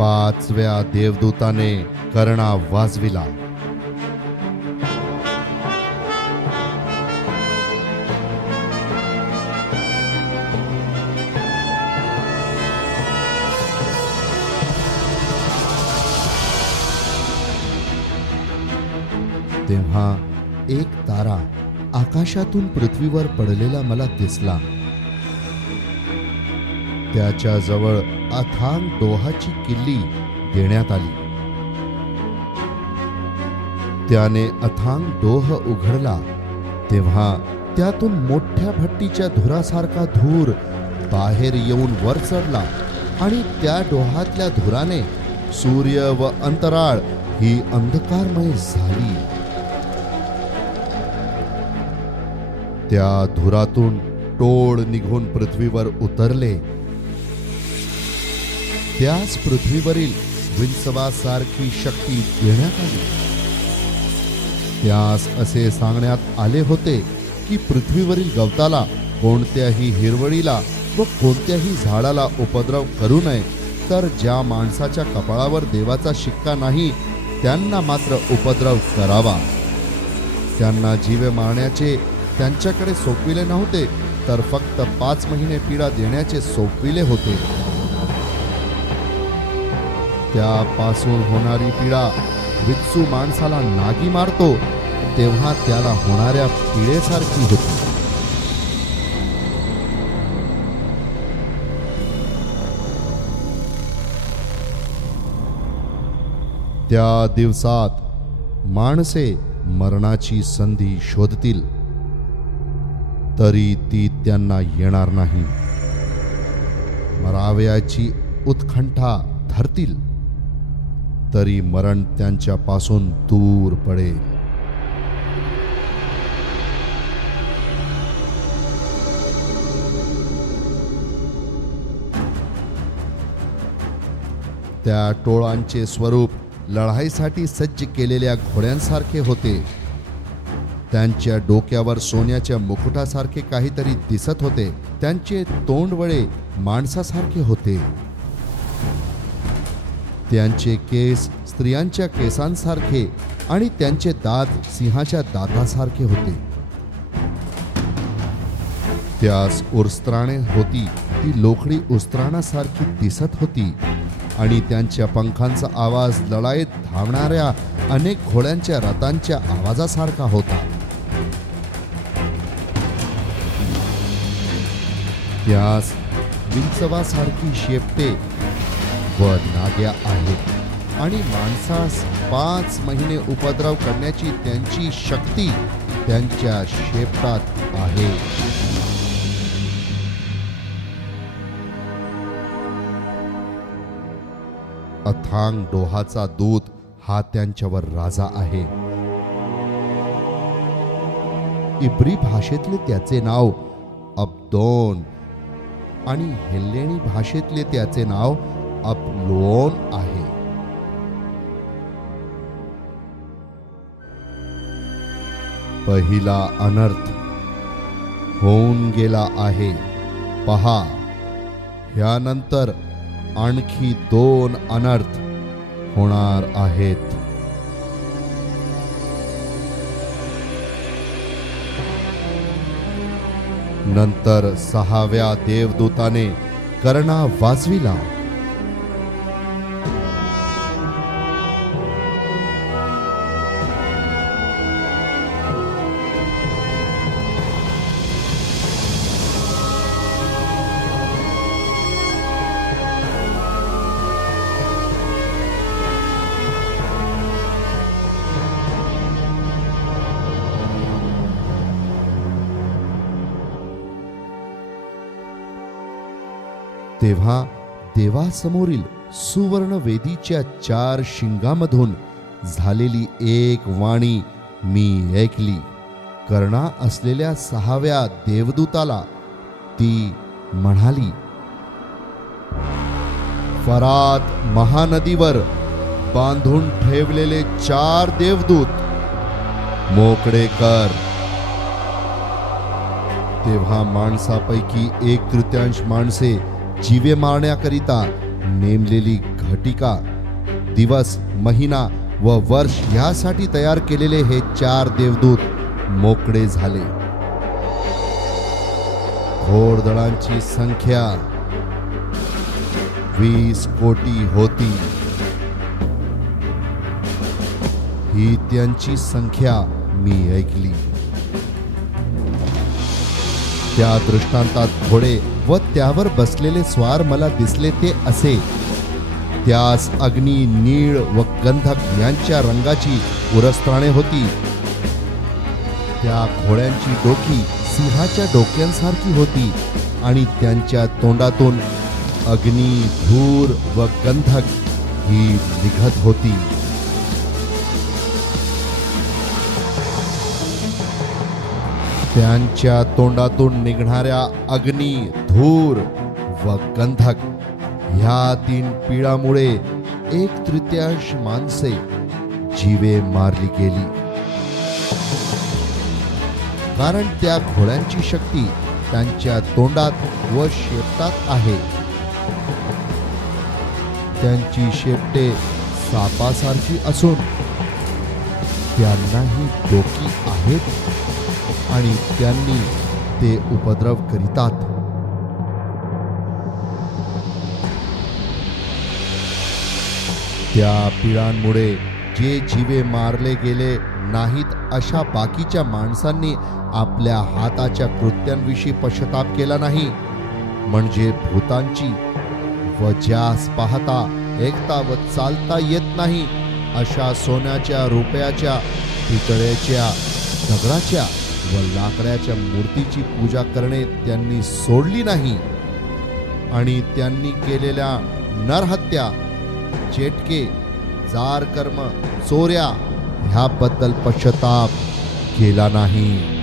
पाचव्या देवदूताने कर्णा वाजविला. तेव्हा एक तारा आकाशातून पृथ्वीवर पडलेला मला दिसला. त्याच्याजवळ अथांग डोहाची किल्ली देण्यात आली. त्याने अथांग डोह उघडला. तेव्हा त्यातून मोठ्या भट्टीच्या धुरासारखा धूर बाहेर येऊन वर चढला आणि त्या डोहातल्या धुराने सूर्य व अंतराळ ही अंधकारमय झाली. त्या धुरातून टोळ निघून पृथ्वीवर उतरले. त्याच पृथ्वीवरील विंचवासारखी शक्ती देण्यात आली. त्यास असे सांगण्यात आले होते की पृथ्वीवरील गवताला कोणत्याही हिरवळीला व कोणत्याही झाडाला उपद्रव करू नये तर ज्या माणसाच्या कपाळावर देवाचा शिक्का नाही त्यांना मात्र उपद्रव करावा. त्यांना जीवे मारण्याचे त्यांच्याकडे सोपविले नव्हते तर फक्त पाच महिने पीडा देण्याचे सोपविले होते. त्यापासून होणारी पीडा वित्सू माणसाला नागी मारतो तेव्हा त्याला होणाऱ्या पिढेसारखी होती. त्या दिवसात माणसे मरणाची संधी शोधतील तरी ती त्यांना येणार नाही. मरावयाची उत्कंठा धरतील. तरी मरण त्यांच्यापासून दूर पडेल. त्या टोळांचे स्वरूप लढाईसाठी सज्ज केलेल्या घोड्यांसारखे होते. त्यांच्या डोक्यावर सोन्याच्या मुकुटासारखे काहीतरी दिसत होते. त्यांचे तोंडवळे माणसासारखे होते. त्यांचे केस स्त्रियांच्या केसांसारखे आणि त्यांचे दात सिंहाच्या दातासारखे होते. त्यास उरस्त्राणे होती ती लोखडी उस्त्राणासारखी दिसत होती आणि त्यांच्या पंखांचा आवाज लढाईत धावणाऱ्या अनेक घोड्यांच्या रथांच्या आवाजासारखा होता. त्यास विंचवासारखी शेपटे व नाग्या आहेत. आणि माणसास पाच महिने उपद्रव करण्याची त्यांची शक्ती त्यांच्या शेपटात आहे. अथांग डोहाचा दूत हा त्यांच्यावर राजा आहे. इब्री भाषेतले त्याचे नाव अब्दोन आणि हेल्लेणी भाषेतले त्याचे नाव अपलोन आहे. पहिला अनर्थ होऊन गेला आहे. पहा यानंतर आणखी दोन अनर्थ होणार आहेत. नंतर सहाव्या देवदूताने कर्णा वाजविला. तेव्हा देवासमोरील सुवर्ण वेदीच्या चार शिंगामधून झालेली एक वाणी मी ऐकली. कर्णा असलेल्या सहाव्या देवदूताला ती म्हणाली फरात महानदीवर बांधून ठेवलेले चार देवदूत मोकळे कर. तेव्हा माणसापैकी एक तृतीयांश माणसे जीवे मारण्याकरिता नेमलेली घटिका दिवस महिना व वर्ष ह्यासाठी तयार केलेले हे चार देवदूत मोकळे झाले. घोडदळांची संख्या वीस कोटी होती. ही त्यांची संख्या मी ऐकली. त्या दृष्टांतात घोडे व त्यावर बसलेले स्वार मला दिसले ते असे. त्यास अग्नी नीळ व गंधक यांच्या रंगाची उरस्त्राणे होती. त्या घोड्यांची डोकी सिंहाच्या डोक्यांसारखी होती आणि त्यांच्या तोंडातून अग्नी धूर व गंधक ही निघत होती. त्यांच्या तोंडातून निघणाऱ्या अग्नी धूर व गंधक ह्या तीन पिळामुळे एक तृतीयांश माणसे जीवे मारली गेली. कारण त्या घोड्यांची शक्ती त्यांच्या तोंडात व शेपटात आहे. त्यांची शेपटे सापासारखी असून त्यांनाही डोकी आहेत आणि त्यांनी ते उपद्रव करीतात. त्या पिळांमुळे जे जीवे मारले गेले नाहीत अशा बाकीच्या माणसांनी आपल्या हाताच्या कृत्यांविषयी पश्चाताप केला नाही. म्हणजे भूतांची व ज्यास पाहता ऐकता व चालता येत नाही अशा सोन्याच्या रुपयाच्या पितळ्याच्या दगडाच्या व लाकड्याच्या मूर्तीची पूजा करणे त्यांनी सोडली नाही. आणि त्यांनी केलेल्या नरहत्या चेटके जार कर्म चोऱ्या ह्याबद्दल पश्चाताप केला नाही.